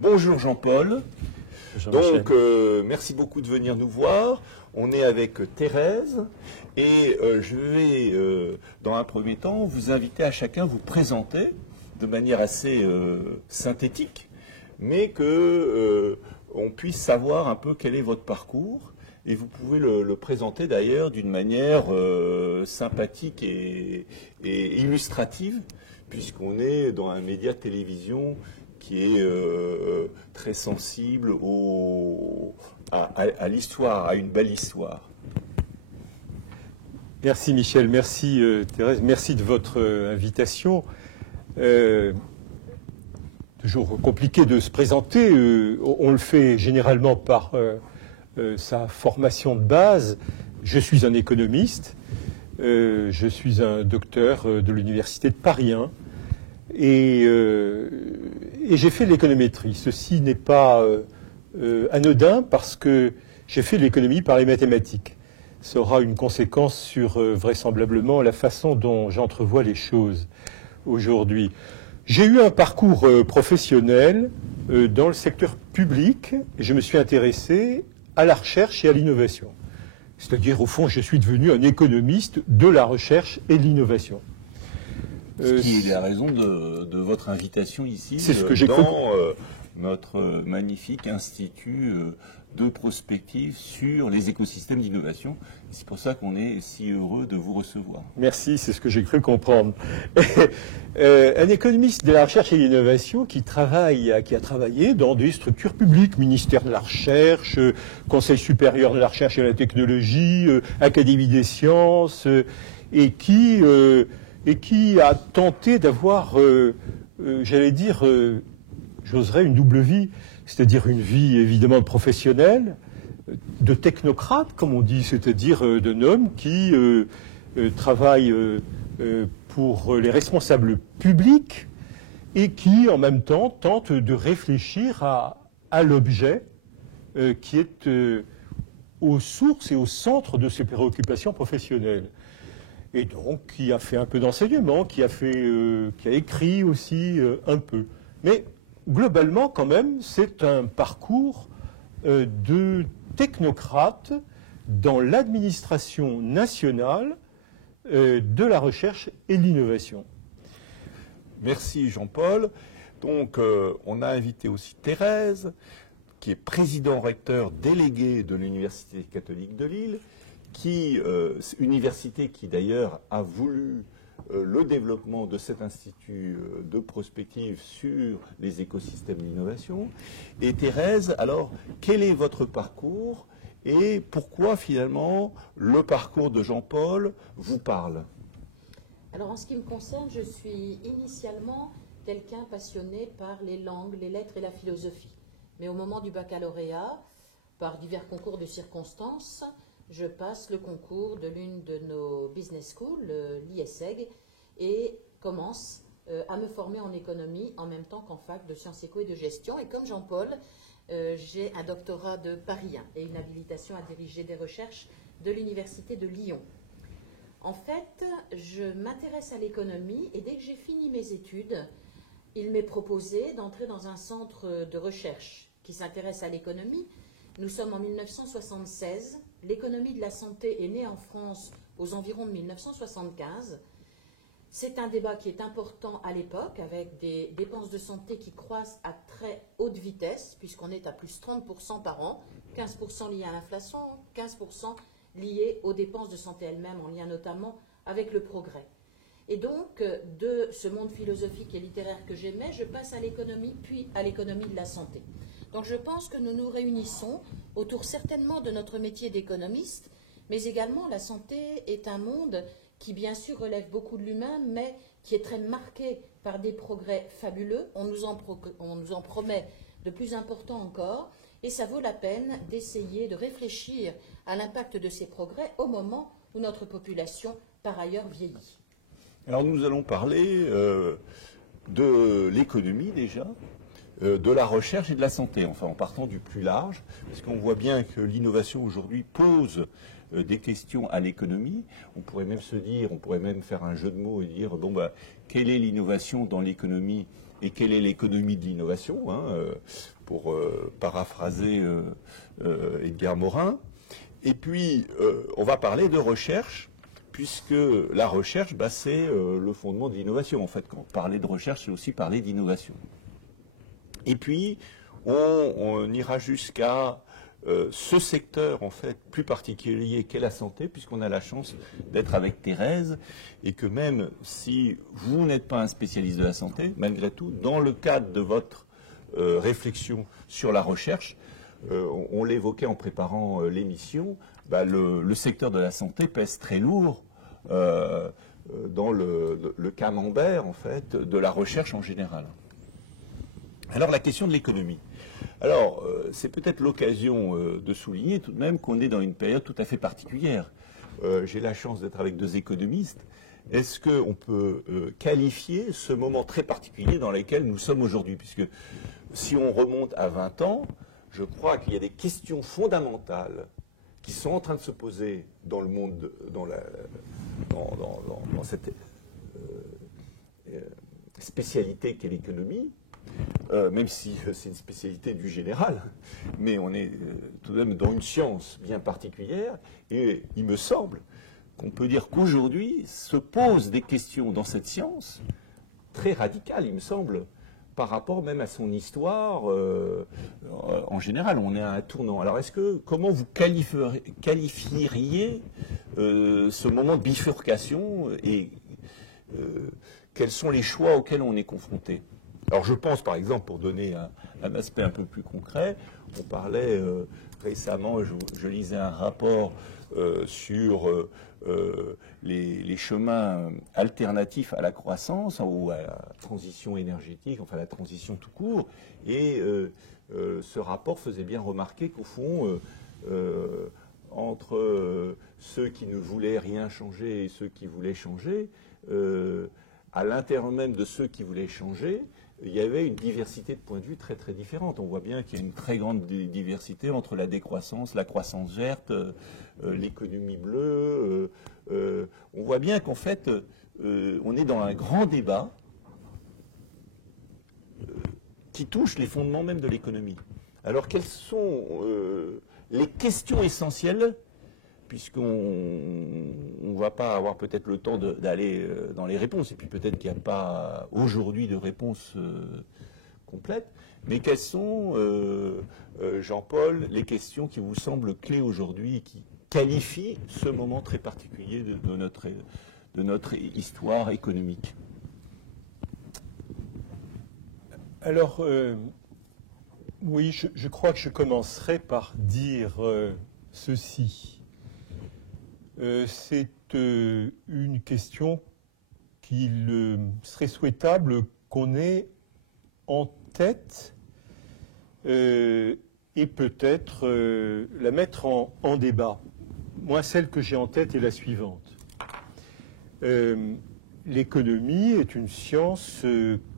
Bonjour Jean-Paul. Jean-Michel. Donc, merci beaucoup de venir nous voir. On est avec Thérèse et je vais, dans un premier temps, vous inviter à chacun vous présenter de manière assez synthétique, mais que on puisse savoir un peu quel est votre parcours. Et vous pouvez le présenter d'ailleurs d'une manière sympathique et illustrative, puisqu'on est dans un média de télévision qui est très sensible à l'histoire, à une belle histoire. Merci Michel, merci Thérèse, merci de votre invitation. Toujours compliqué de se présenter, on le fait généralement par sa formation de base. Je suis un économiste, je suis un docteur de l'université de Paris 1 et j'ai fait de l'économétrie. Ceci n'est pas anodin parce que j'ai fait de l'économie par les mathématiques. Ça aura une conséquence sur vraisemblablement la façon dont j'entrevois les choses aujourd'hui. J'ai eu un parcours professionnel dans le secteur public et je me suis intéressé à la recherche et à l'innovation. C'est-à-dire, au fond, je suis devenu un économiste de la recherche et de l'innovation. Ce qui est la raison de votre invitation ici, c'est ce que j'ai dans notre magnifique institut de prospective sur les écosystèmes d'innovation. C'est pour ça qu'on est si heureux de vous recevoir. Merci, c'est ce que j'ai cru comprendre. Un économiste de la recherche et de l'innovation qui a travaillé dans des structures publiques, ministère de la Recherche, Conseil supérieur de la recherche et de la technologie, Académie des sciences, et qui a tenté d'avoir, j'allais dire, j'oserais une double vie, c'est-à-dire une vie évidemment professionnelle, de technocrate, comme on dit, c'est-à-dire d'un homme qui travaille pour les responsables publics et qui, en même temps, tente de réfléchir à l'objet qui est aux sources et au centre de ses préoccupations professionnelles. Et donc, qui a fait un peu d'enseignement, qui a écrit aussi un peu. Mais globalement, quand même, c'est un parcours de technocrate dans l'administration nationale de la recherche et de l'innovation. Merci Jean-Paul. Donc, on a invité aussi Thérèse, qui est président-recteur délégué de l'Université catholique de Lille, université qui d'ailleurs a voulu le développement de cet institut de prospective sur les écosystèmes d'innovation. Et Thérèse, alors, quel est votre parcours et pourquoi finalement le parcours de Jean-Paul vous parle? Alors en ce qui me concerne, je suis initialement quelqu'un passionné par les langues, les lettres et la philosophie. Mais au moment du baccalauréat, par divers concours de circonstances, je passe le concours de l'une de nos business schools, l'IESEG, et commence à me former en économie en même temps qu'en fac de sciences éco et de gestion. Et comme Jean-Paul, j'ai un doctorat de Paris 1 et une habilitation à diriger des recherches de l'Université de Lyon. En fait, je m'intéresse à l'économie et dès que j'ai fini mes études, il m'est proposé d'entrer dans un centre de recherche qui s'intéresse à l'économie. Nous sommes en 1976. L'économie de la santé est née en France aux environs de 1975. C'est un débat qui est important à l'époque, avec des dépenses de santé qui croissent à très haute vitesse, puisqu'on est à plus 30% par an, 15% liés à l'inflation, 15% liés aux dépenses de santé elles-mêmes, en lien notamment avec le progrès. Et donc, de ce monde philosophique et littéraire que j'aimais, je passe à l'économie, puis à l'économie de la santé. Donc je pense que nous nous réunissons autour certainement de notre métier d'économiste, mais également la santé est un monde qui bien sûr relève beaucoup de l'humain, mais qui est très marqué par des progrès fabuleux. On nous en promet de plus importants encore, et ça vaut la peine d'essayer de réfléchir à l'impact de ces progrès au moment où notre population, par ailleurs, vieillit. Alors nous allons parler de l'économie déjà, de la recherche et de la santé, enfin en partant du plus large, parce qu'on voit bien que l'innovation aujourd'hui pose des questions à l'économie. On pourrait même se dire, on pourrait même faire un jeu de mots et dire, bon, bah, quelle est l'innovation dans l'économie et quelle est l'économie de l'innovation, hein, pour paraphraser Edgar Morin. Et puis, on va parler de recherche, puisque la recherche, c'est le fondement de l'innovation. En fait, quand parler de recherche, c'est aussi parler d'innovation. Et puis, on ira jusqu'à ce secteur, en fait, plus particulier qu'est la santé, puisqu'on a la chance d'être avec Thérèse, et que même si vous n'êtes pas un spécialiste de la santé, malgré tout, dans le cadre de votre réflexion sur la recherche, on l'évoquait en préparant l'émission, le secteur de la santé pèse très lourd dans le camembert, en fait, de la recherche en général. Alors, la question de l'économie. Alors, c'est peut-être l'occasion de souligner tout de même qu'on est dans une période tout à fait particulière. J'ai la chance d'être avec deux économistes. Est-ce qu'on peut qualifier ce moment très particulier dans lequel nous sommes aujourd'hui? Puisque si on remonte à 20 ans, je crois qu'il y a des questions fondamentales qui sont en train de se poser dans le monde, dans cette spécialité qu'est l'économie. Même si c'est une spécialité du général, mais on est tout de même dans une science bien particulière, et il me semble qu'on peut dire qu'aujourd'hui se posent des questions dans cette science très radicales, il me semble, par rapport même à son histoire. En général, on est à un tournant. Alors, comment vous qualifieriez ce moment de bifurcation et quels sont les choix auxquels on est confronté? Alors je pense par exemple, pour donner un aspect un peu plus concret, on parlait récemment, je lisais un rapport sur les chemins alternatifs à la croissance ou à la transition énergétique, enfin la transition tout court, et ce rapport faisait bien remarquer qu'au fond, entre ceux qui ne voulaient rien changer et ceux qui voulaient changer, à l'intérieur même de ceux qui voulaient changer, il y avait une diversité de points de vue très très différente. On voit bien qu'il y a une très grande diversité entre la décroissance, la croissance verte, l'économie bleue. On voit bien qu'en fait, on est dans un grand débat qui touche les fondements même de l'économie. Alors quelles sont les questions essentielles, puisqu'on ne va pas avoir peut-être le temps d'aller dans les réponses, et puis peut-être qu'il n'y a pas aujourd'hui de réponse complète, mais quelles sont, Jean-Paul, les questions qui vous semblent clés aujourd'hui, qui qualifient ce moment très particulier de notre histoire économique? Alors, oui, je crois que je commencerai par dire ceci. C'est une question qu'il serait souhaitable qu'on ait en tête et peut-être la mettre en débat. Moi, celle que j'ai en tête est la suivante. L'économie est une science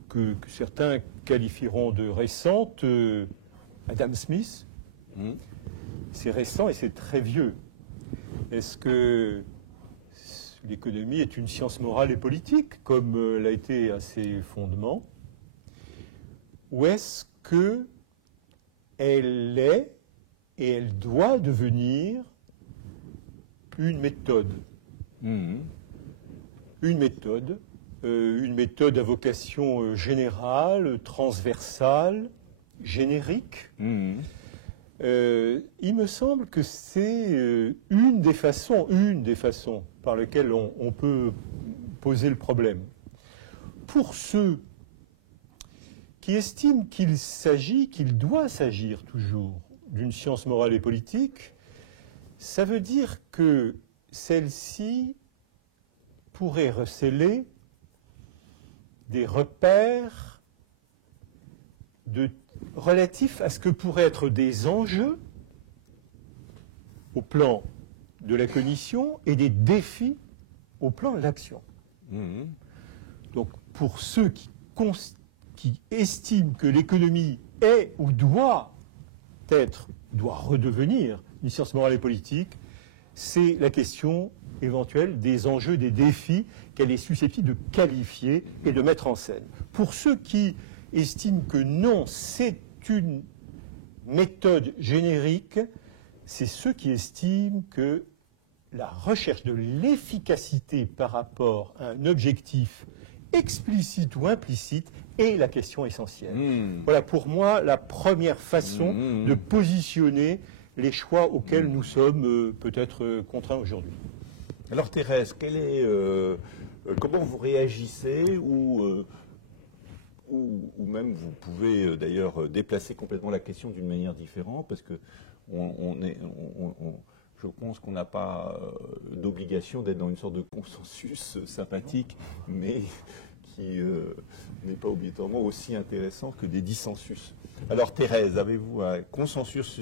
que certains qualifieront de récente. Adam Smith, c'est récent et c'est très vieux. Est-ce que l'économie est une science morale et politique, comme l'a été à ses fondements, ou est-ce qu'elle est et elle doit devenir une méthode? Une méthode à vocation générale, transversale, générique. Il me semble que c'est une des façons par lesquelles on peut poser le problème. Pour ceux qui estiment qu'il doit s'agir toujours d'une science morale et politique, ça veut dire que celle-ci pourrait receler des repères relatifs à ce que pourraient être des enjeux au plan de la cognition et des défis au plan de l'action. Donc, pour ceux qui estiment que l'économie est ou doit redevenir une science morale et politique, c'est la question éventuelle des enjeux, des défis qu'elle est susceptible de qualifier et de mettre en scène. Pour ceux qui estime que non, c'est une méthode générique. C'est ceux qui estiment que la recherche de l'efficacité par rapport à un objectif explicite ou implicite est la question essentielle. Voilà pour moi la première façon de positionner les choix auxquels nous sommes peut-être contraints aujourd'hui. Alors Thérèse, comment vous réagissez ou même vous pouvez d'ailleurs déplacer complètement la question d'une manière différente parce que je pense qu'on n'a pas d'obligation d'être dans une sorte de consensus sympathique, mais qui n'est pas obligatoirement aussi intéressant que des dissensus. Alors Thérèse, avez-vous un consensus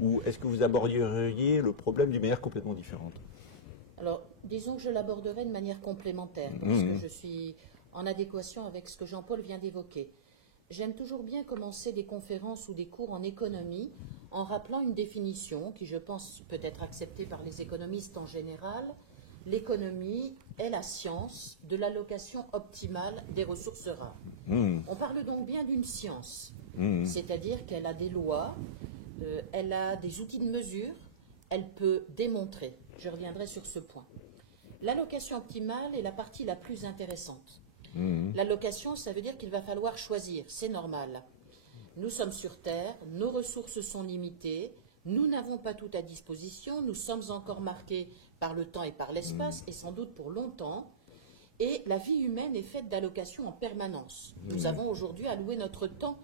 ou est-ce que vous aborderiez le problème d'une manière complètement différente? Alors, disons que je l'aborderai de manière complémentaire, parce que je suis en adéquation avec ce que Jean-Paul vient d'évoquer. J'aime toujours bien commencer des conférences ou des cours en économie en rappelant une définition qui, je pense, peut être acceptée par les économistes en général. L'économie est la science de l'allocation optimale des ressources rares. On parle donc bien d'une science, c'est-à-dire qu'elle a des lois, elle a des outils de mesure, elle peut démontrer. Je reviendrai sur ce point. L'allocation optimale est la partie la plus intéressante. L'allocation, ça veut dire qu'il va falloir choisir, c'est normal. Nous sommes sur Terre, nos ressources sont limitées, nous n'avons pas tout à disposition, nous sommes encore marqués par le temps et par l'espace, et sans doute pour longtemps. Et la vie humaine est faite d'allocations en permanence. Nous avons aujourd'hui alloué notre temps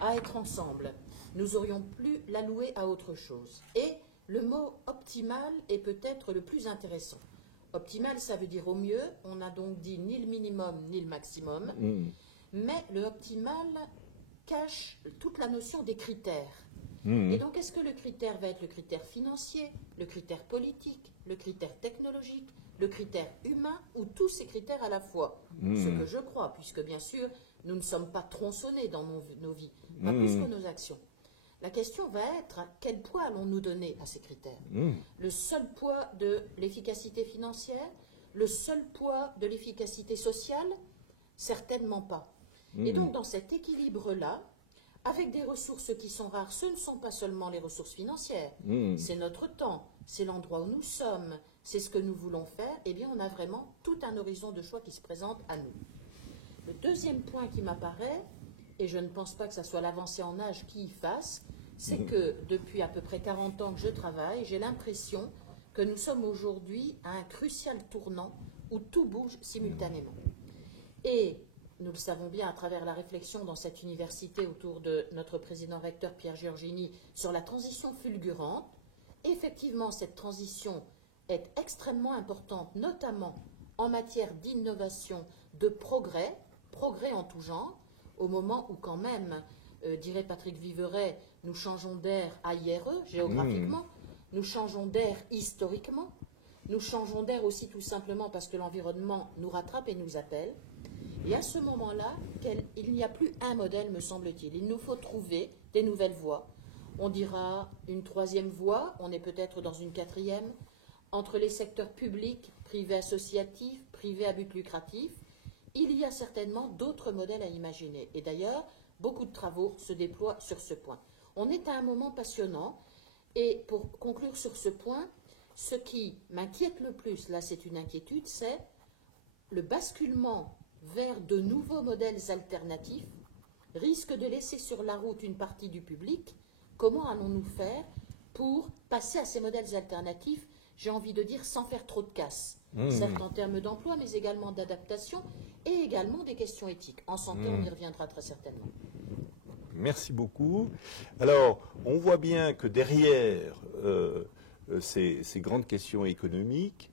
à être ensemble. Nous aurions pu l'allouer à autre chose. Et le mot optimal est peut-être le plus intéressant. Optimal, ça veut dire au mieux. On n'a donc dit ni le minimum ni le maximum. Mais le optimal cache toute la notion des critères. Et donc, est-ce que le critère va être le critère financier, le critère politique, le critère technologique, le critère humain ou tous ces critères à la fois? Ce que je crois, puisque bien sûr, nous ne sommes pas tronçonnés dans nos vies, pas plus que nos actions. La question va être quel poids allons-nous donner à ces critères? Le seul poids de l'efficacité financière? Le seul poids de l'efficacité sociale? Certainement pas. Et donc dans cet équilibre-là, avec des ressources qui sont rares, ce ne sont pas seulement les ressources financières, c'est notre temps, c'est l'endroit où nous sommes, c'est ce que nous voulons faire, eh bien on a vraiment tout un horizon de choix qui se présente à nous. Le deuxième point qui m'apparaît, et je ne pense pas que ce soit l'avancée en âge qui y fasse, c'est que depuis à peu près 40 ans que je travaille, j'ai l'impression que nous sommes aujourd'hui à un crucial tournant où tout bouge simultanément. Et nous le savons bien à travers la réflexion dans cette université autour de notre président recteur Pierre Giorgini sur la transition fulgurante. Effectivement, cette transition est extrêmement importante, notamment en matière d'innovation, de progrès en tout genre, au moment où quand même, dirait Patrick Viveret, nous changeons d'air AIRE, géographiquement, nous changeons d'air historiquement, nous changeons d'air aussi tout simplement parce que l'environnement nous rattrape et nous appelle. Et à ce moment-là, il n'y a plus un modèle, me semble-t-il. Il nous faut trouver des nouvelles voies. On dira une troisième voie, on est peut-être dans une quatrième, entre les secteurs publics, privés associatifs, privés à but lucratif. Il y a certainement d'autres modèles à imaginer. Et d'ailleurs, beaucoup de travaux se déploient sur ce point. On est à un moment passionnant. Et pour conclure sur ce point, ce qui m'inquiète le plus, là c'est une inquiétude, c'est le basculement vers de nouveaux modèles alternatifs risque de laisser sur la route une partie du public. Comment allons-nous faire pour passer à ces modèles alternatifs, j'ai envie de dire, sans faire trop de casse, certes en termes d'emploi, mais également d'adaptation et également des questions éthiques. En santé, on y reviendra très certainement. Merci beaucoup. Alors, on voit bien que derrière ces grandes questions économiques,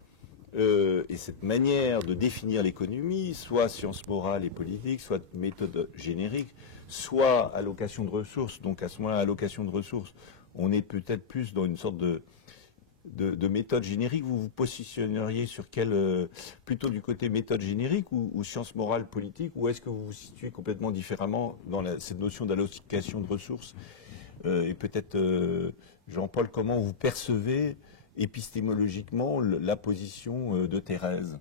et cette manière de définir l'économie, soit sciences morales et politiques, soit méthode générique, soit allocation de ressources. Donc à ce moment-là, allocation de ressources, on est peut-être plus dans une sorte de méthode générique. Vous vous positionneriez sur quelle, plutôt du côté méthode générique ou sciences morales politiques, ou est-ce que vous vous situez complètement différemment dans cette notion d'allocation de ressources? Et peut-être, Jean-Paul, comment vous percevez épistémologiquement la position de Thérèse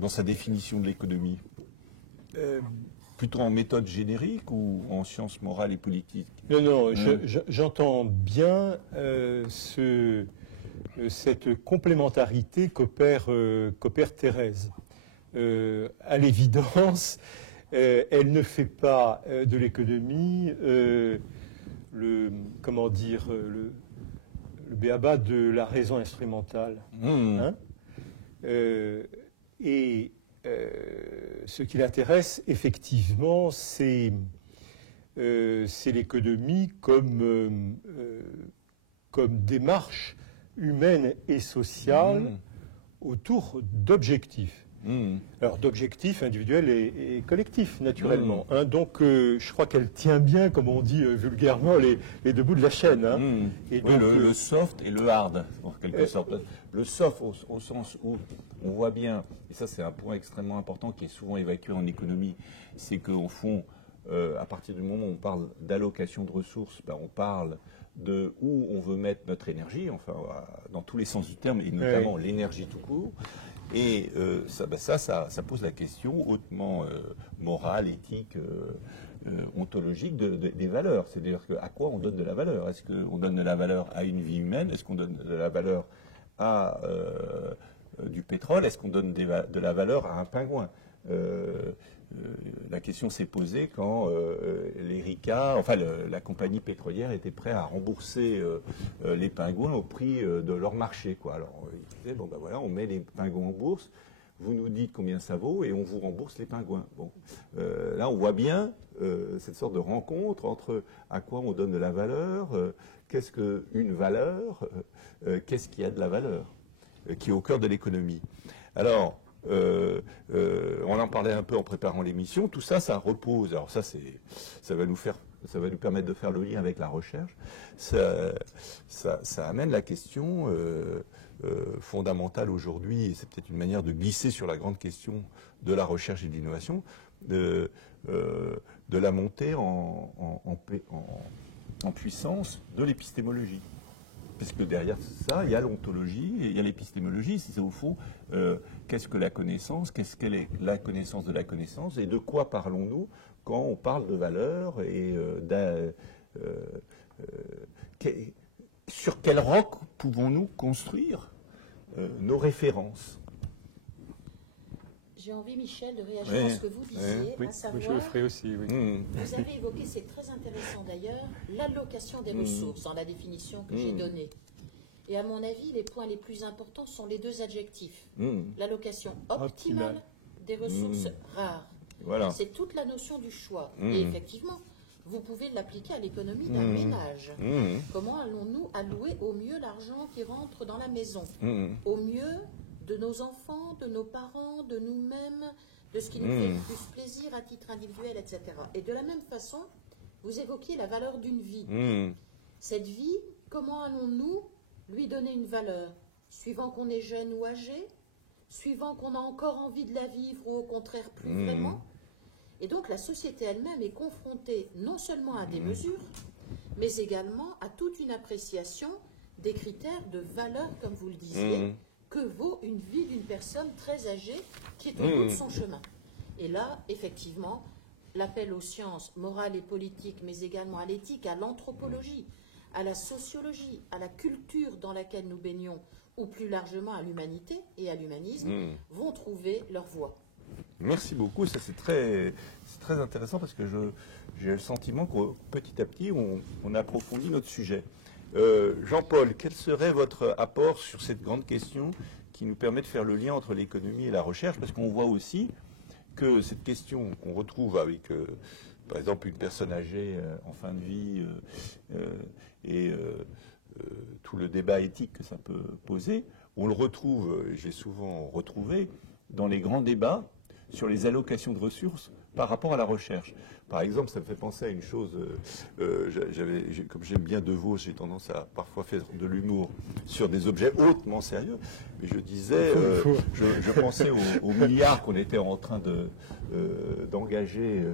dans sa définition de l'économie? plutôt en méthode générique ou en sciences morales et politiques? Non, j'entends bien cette complémentarité qu'opère Thérèse. À l'évidence, elle ne fait pas de l'économie le b.a.-ba de la raison instrumentale. Hein, et ce qui l'intéresse, effectivement, c'est l'économie comme démarche humaine et sociale autour d'objectifs. Alors d'objectifs individuels et collectifs, naturellement. Hein, donc je crois qu'elle tient bien, comme on dit vulgairement, les deux bouts de la chaîne. Hein. Et donc, le soft et le hard, en quelque sorte. Le soft au sens où on voit bien, et ça c'est un point extrêmement important qui est souvent évacué en économie, c'est qu'au fond, à partir du moment où on parle d'allocation de ressources, ben, on parle de où on veut mettre notre énergie, enfin dans tous les sens du terme, et notamment l'énergie tout court. Et ça pose la question hautement morale, éthique, ontologique des valeurs. C'est-à-dire à quoi on donne de la valeur? Est-ce qu'on donne de la valeur à une vie humaine? Est-ce qu'on donne de la valeur à du pétrole? Est-ce qu'on donne de la valeur à un pingouin? La question s'est posée quand l'Erika, enfin la compagnie pétrolière était prête à rembourser les pingouins au prix de leur marché, quoi. Alors ils disaient bon ben voilà, on met les pingouins en bourse, vous nous dites combien ça vaut et on vous rembourse les pingouins. Bon, là on voit bien cette sorte de rencontre entre à quoi on donne de la valeur, qu'est-ce qu'une valeur, qu'est-ce qui a de la valeur, qui est au cœur de l'économie. Alors on en parlait un peu en préparant l'émission. Tout ça, ça repose. Alors ça va nous permettre de faire le lien avec la recherche. Ça amène la question fondamentale aujourd'hui, et c'est peut-être une manière de glisser sur la grande question de la recherche et de l'innovation, de la montée en puissance de l'épistémologie. Parce que derrière ça, il y a l'ontologie, et il y a l'épistémologie. C'est au fond, qu'est-ce que la connaissance? Qu'est-ce qu'elle est la connaissance de la connaissance? Et de quoi parlons-nous quand on parle de valeur et sur quel roc pouvons-nous construire nos références? J'ai envie, Michel, de réagir à ce que vous disiez, à savoir... je le ferai aussi, oui. Vous avez évoqué, c'est très intéressant d'ailleurs, l'allocation des ressources dans la définition que j'ai donnée. Et à mon avis, les points les plus importants sont les deux adjectifs. L'allocation optimale des ressources rares. Voilà. C'est toute la notion du choix. Et effectivement, vous pouvez l'appliquer à l'économie d'un ménage. Comment allons-nous allouer au mieux l'argent qui rentre dans la maison? Au mieux de nos enfants, de nos parents, de nous-mêmes, de ce qui nous fait le plus plaisir à titre individuel, etc. Et de la même façon, vous évoquiez la valeur d'une vie. Cette vie, comment allons-nous lui donner une valeur? Suivant qu'on est jeune ou âgé? Suivant qu'on a encore envie de la vivre ou au contraire plus vraiment? Et donc la société elle-même est confrontée non seulement à des mesures, mais également à toute une appréciation des critères de valeur, comme vous le disiez, que vaut une vie d'une personne très âgée qui est au bout de son chemin. Et là, effectivement, l'appel aux sciences morales et politiques, mais également à l'éthique, à l'anthropologie, à la sociologie, à la culture dans laquelle nous baignons, ou plus largement à l'humanité et à l'humanisme, vont trouver leur voie. Merci beaucoup, ça c'est très intéressant parce que j'ai le sentiment que petit à petit on approfondit notre sujet. Jean-Paul, quel serait votre apport sur cette grande question qui nous permet de faire le lien entre l'économie et la recherche? Parce qu'on voit aussi que cette question qu'on retrouve avec, par exemple, une personne âgée en fin de vie et tout le débat éthique que ça peut poser, on le retrouve, j'ai souvent retrouvé, dans les grands débats sur les allocations de ressources par rapport à la recherche. Par exemple, ça me fait penser à une chose, comme j'aime bien De Vos, j'ai tendance à parfois faire de l'humour sur des objets hautement sérieux, mais je disais, je pensais aux milliards qu'on était en train d'engager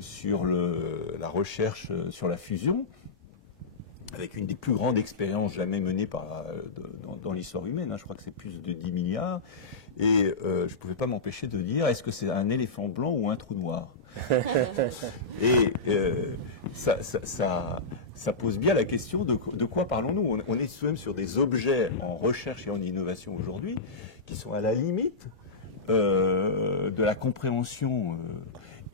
sur la recherche sur la fusion, avec une des plus grandes expériences jamais menées dans l'histoire humaine. Je crois que c'est plus de 10 milliards. Et je ne pouvais pas m'empêcher de dire, est-ce que c'est un éléphant blanc ou un trou noir? Et ça pose bien la question de quoi parlons-nous. On est tout de même sur des objets en recherche et en innovation aujourd'hui qui sont à la limite de la compréhension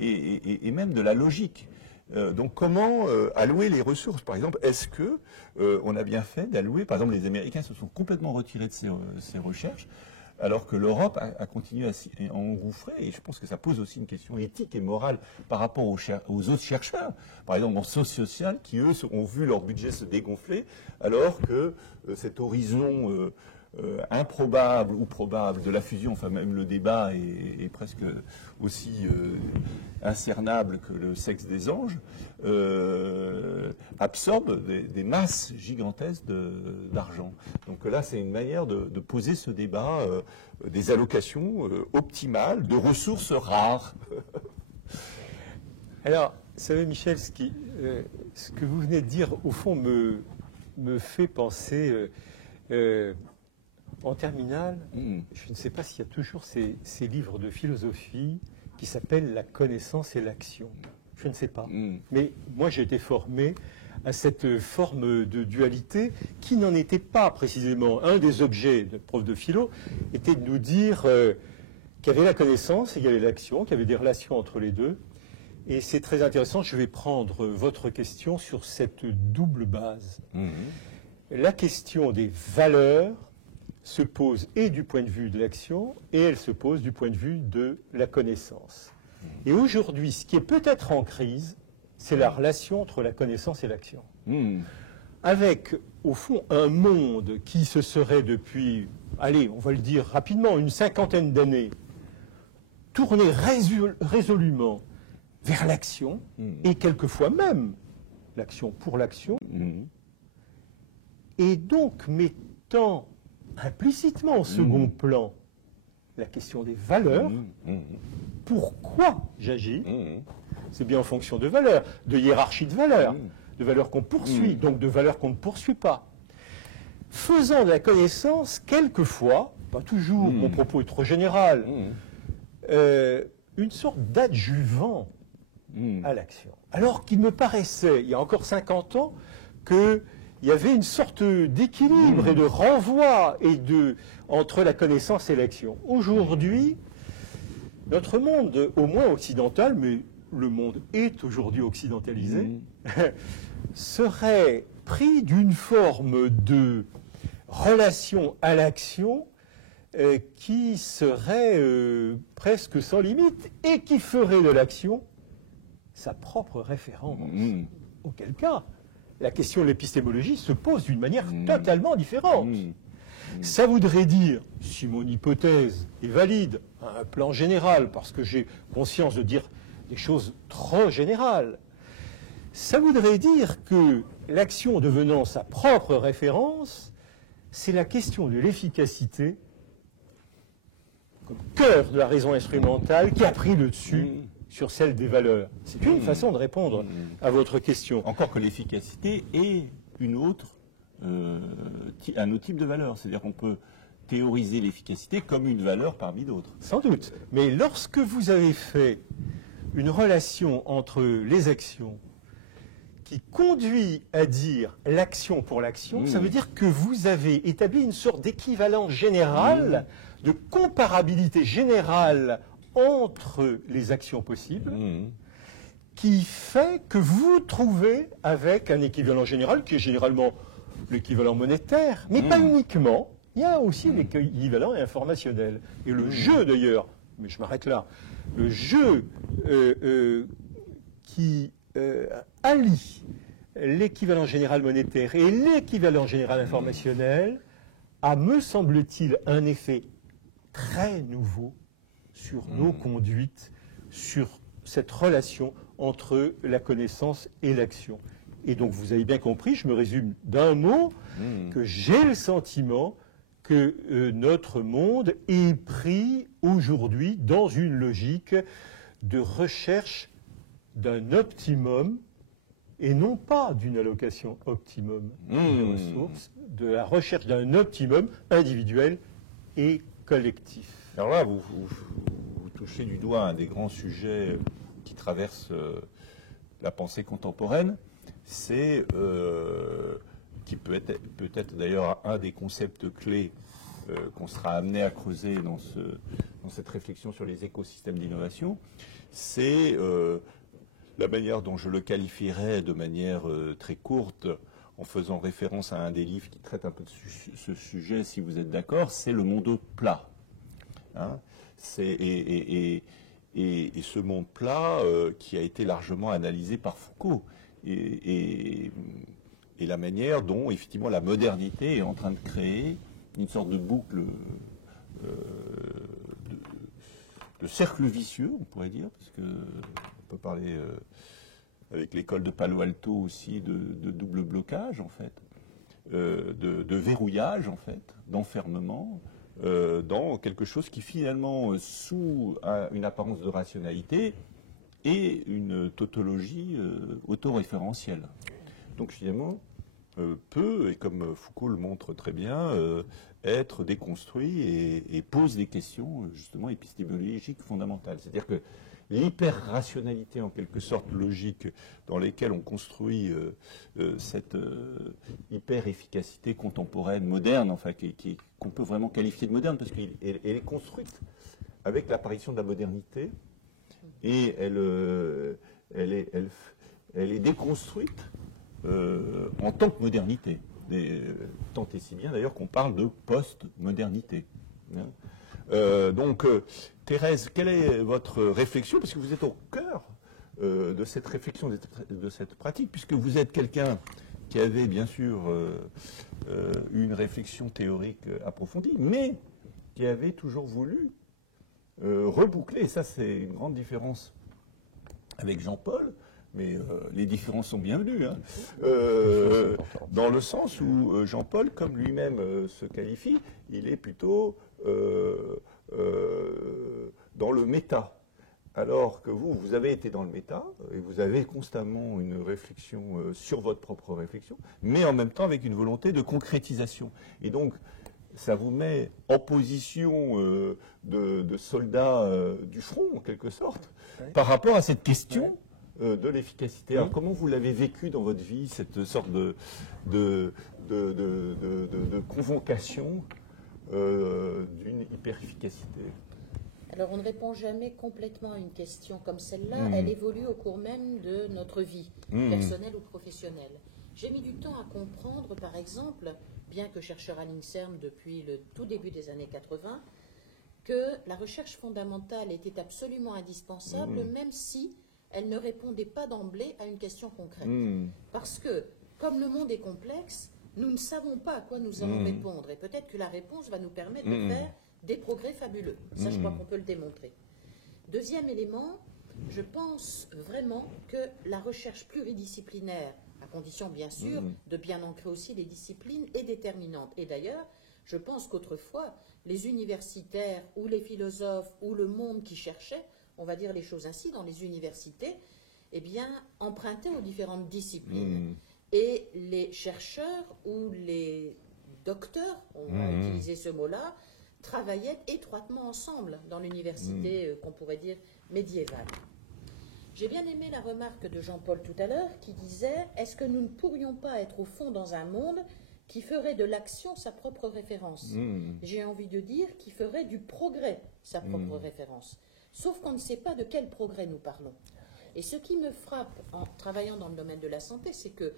et même de la logique. Donc comment allouer les ressources? Par exemple, est-ce que on a bien fait d'allouer, par exemple les Américains se sont complètement retirés de ces recherches, alors que l'Europe a continué à engouffrer, et je pense que ça pose aussi une question éthique et morale par rapport aux autres chercheurs, par exemple en sciences sociales, qui eux ont vu leur budget se dégonfler, alors que cet horizon improbable ou probable de la fusion, enfin même le débat est presque aussi incernable que le sexe des anges, absorbe des masses gigantesques d'argent. Donc là, c'est une manière de poser ce débat des allocations optimales de ressources rares. Alors, vous savez, Michel, ce que vous venez de dire, au fond, me fait penser... en terminale, je ne sais pas s'il y a toujours ces livres de philosophie qui s'appellent La connaissance et l'action. Je ne sais pas. Mais moi, j'ai été formé à cette forme de dualité qui n'en était pas précisément. Un des objets de prof de philo était de nous dire qu'il y avait la connaissance et qu'il y avait l'action, qu'il y avait des relations entre les deux. Et c'est très intéressant. Je vais prendre votre question sur cette double base. La question des valeurs se pose et du point de vue de l'action, et elle se pose du point de vue de la connaissance. Et aujourd'hui, ce qui est peut-être en crise, c'est la relation entre la connaissance et l'action. Avec, au fond, un monde qui se serait depuis, allez, on va le dire rapidement, une 50aine d'années, tourné résolument vers l'action, et quelquefois même l'action pour l'action, et donc mettant implicitement au second plan la question des valeurs. Pourquoi j'agis? C'est bien en fonction de valeurs, de hiérarchie de valeurs, de valeurs qu'on poursuit, donc de valeurs qu'on ne poursuit pas. Faisant de la connaissance, quelquefois, pas toujours, mon propos est trop général, une sorte d'adjuvant à l'action. Alors qu'il me paraissait, il y a encore 50 ans, que il y avait une sorte d'équilibre et de renvoi entre la connaissance et l'action. Aujourd'hui, notre monde, au moins occidental, mais le monde est aujourd'hui occidentalisé, serait pris d'une forme de relation à l'action qui serait presque sans limite et qui ferait de l'action sa propre référence. Auquel cas, la question de l'épistémologie se pose d'une manière totalement différente. Ça voudrait dire, si mon hypothèse est valide, à un plan général, parce que j'ai conscience de dire des choses trop générales, ça voudrait dire que l'action devenant sa propre référence, c'est la question de l'efficacité comme cœur de la raison instrumentale qui a pris le dessus sur celle des valeurs. C'est une façon de répondre à votre question. Encore que l'efficacité est un autre type de valeur. C'est-à-dire qu'on peut théoriser l'efficacité comme une valeur parmi d'autres. Sans doute. Mais lorsque vous avez fait une relation entre les actions qui conduit à dire l'action pour l'action, ça veut dire que vous avez établi une sorte d'équivalent général, de comparabilité générale entre les actions possibles, qui fait que vous trouvez avec un équivalent général, qui est généralement l'équivalent monétaire, mais pas uniquement, il y a aussi l'équivalent informationnel. Et le jeu d'ailleurs, mais je m'arrête là, le jeu qui allie l'équivalent général monétaire et l'équivalent général informationnel a, me semble-t-il, un effet très nouveau sur nos conduites, sur cette relation entre la connaissance et l'action. Et donc, vous avez bien compris, je me résume d'un mot, que j'ai le sentiment que notre monde est pris aujourd'hui dans une logique de recherche d'un optimum et non pas d'une allocation optimum des ressources, de la recherche d'un optimum individuel et collectif. Alors là, vous touchez du doigt un des grands sujets qui traverse la pensée contemporaine, c'est qui peut être d'ailleurs un des concepts clés qu'on sera amené à creuser dans cette réflexion sur les écosystèmes d'innovation, c'est la manière dont je le qualifierais de manière très courte, en faisant référence à un des livres qui traite un peu de ce sujet, si vous êtes d'accord, c'est le monde plat. Hein, et ce monde plat qui a été largement analysé par Foucault. Et la manière dont, effectivement, la modernité est en train de créer une sorte de boucle, de cercle vicieux, on pourrait dire, parce que on peut parler avec l'école de Palo Alto aussi de double blocage, en fait, de verrouillage, en fait, d'enfermement, dans quelque chose qui, finalement, sous une apparence de rationalité, est une tautologie autoréférentielle. Donc, finalement, peut, et comme Foucault le montre très bien, être déconstruit et pose des questions, justement, épistémologiques fondamentales. C'est-à-dire que l'hyper-rationalité, en quelque sorte logique, dans lesquelles on construit cette hyper-efficacité contemporaine, moderne, enfin, qu'on peut vraiment qualifier de moderne, parce qu'elle est construite avec l'apparition de la modernité, et elle est déconstruite en tant que modernité. Tant et si bien d'ailleurs qu'on parle de post-modernité. Donc, Thérèse, quelle est votre réflexion? Parce que vous êtes au cœur de cette réflexion, de cette pratique, puisque vous êtes quelqu'un qui avait bien sûr une réflexion théorique approfondie, mais qui avait toujours voulu reboucler, et ça c'est une grande différence avec Jean-Paul, mais les différences sont bienvenues, hein, dans le sens où Jean-Paul, comme lui-même se qualifie, il est plutôt dans le méta. Alors que vous avez été dans le méta, et vous avez constamment une réflexion sur votre propre réflexion, mais en même temps avec une volonté de concrétisation. Et donc, ça vous met en position de soldats du front, en quelque sorte, par rapport à cette question de l'efficacité. Alors, comment vous l'avez vécu dans votre vie, cette sorte de convocation d'une hyper-efficacité? Alors, on ne répond jamais complètement à une question comme celle-là. Elle évolue au cours même de notre vie, personnelle ou professionnelle. J'ai mis du temps à comprendre, par exemple, bien que chercheur à l'INSERM depuis le tout début des années 80, que la recherche fondamentale était absolument indispensable, même si elle ne répondait pas d'emblée à une question concrète. Parce que, comme le monde est complexe, nous ne savons pas à quoi nous allons répondre. Et peut-être que la réponse va nous permettre de faire des progrès fabuleux. Ça, je crois qu'on peut le démontrer. Deuxième élément, je pense vraiment que la recherche pluridisciplinaire, à condition bien sûr de bien ancrer aussi les disciplines, est déterminante. Et d'ailleurs, je pense qu'autrefois, les universitaires ou les philosophes ou le monde qui cherchait, on va dire les choses ainsi, dans les universités, eh bien, empruntaient aux différentes disciplines. Et les chercheurs ou les docteurs, on va utiliser ce mot-là, travaillaient étroitement ensemble dans l'université qu'on pourrait dire médiévale. J'ai bien aimé la remarque de Jean-Paul tout à l'heure qui disait « Est-ce que nous ne pourrions pas être au fond dans un monde qui ferait de l'action sa propre référence ?» J'ai envie de dire qui ferait du progrès sa propre référence. Sauf qu'on ne sait pas de quel progrès nous parlons. Et ce qui me frappe en travaillant dans le domaine de la santé, c'est que,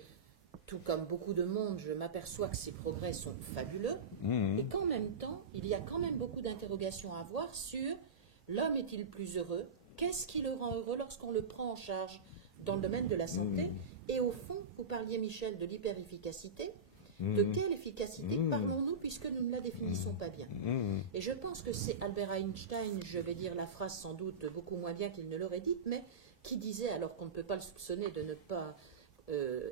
tout comme beaucoup de monde, je m'aperçois que ces progrès sont fabuleux, et qu'en même temps, il y a quand même beaucoup d'interrogations à avoir sur l'homme est-il plus heureux? Qu'est-ce qui le rend heureux lorsqu'on le prend en charge dans le domaine de la santé? Et au fond, vous parliez, Michel, de l'hyper-efficacité. De quelle efficacité parlons-nous puisque nous ne la définissons pas bien? Et je pense que c'est Albert Einstein, je vais dire la phrase sans doute beaucoup moins bien qu'il ne l'aurait dite, mais qui disait, alors qu'on ne peut pas le soupçonner de ne pas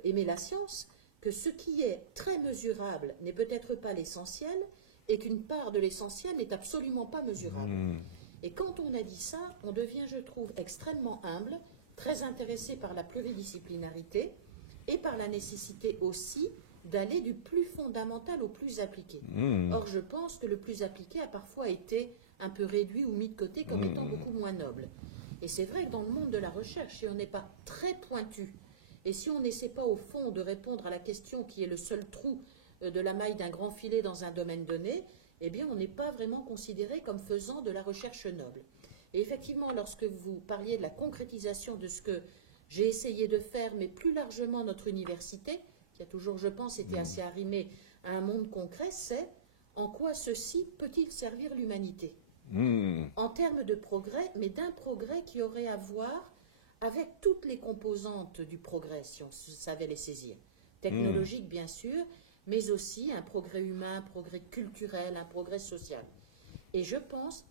aimer la science, que ce qui est très mesurable n'est peut-être pas l'essentiel et qu'une part de l'essentiel n'est absolument pas mesurable. Et quand on a dit ça, on devient, je trouve, extrêmement humble, très intéressé par la pluridisciplinarité et par la nécessité aussi d'aller du plus fondamental au plus appliqué. Or, je pense que le plus appliqué a parfois été un peu réduit ou mis de côté comme étant beaucoup moins noble. Et c'est vrai que dans le monde de la recherche, si on n'est pas très pointu, et si on n'essaie pas au fond de répondre à la question qui est le seul trou de la maille d'un grand filet dans un domaine donné, eh bien on n'est pas vraiment considéré comme faisant de la recherche noble. Et effectivement, lorsque vous parliez de la concrétisation de ce que j'ai essayé de faire, mais plus largement notre université, qui a toujours, je pense, été assez arrimée à un monde concret, c'est en quoi ceci peut-il servir l'humanité en termes de progrès, mais d'un progrès qui aurait à voir avec toutes les composantes du progrès, si on savait les saisir. Technologique, bien sûr, mais aussi un progrès humain, un progrès culturel, un progrès social. Et je pense,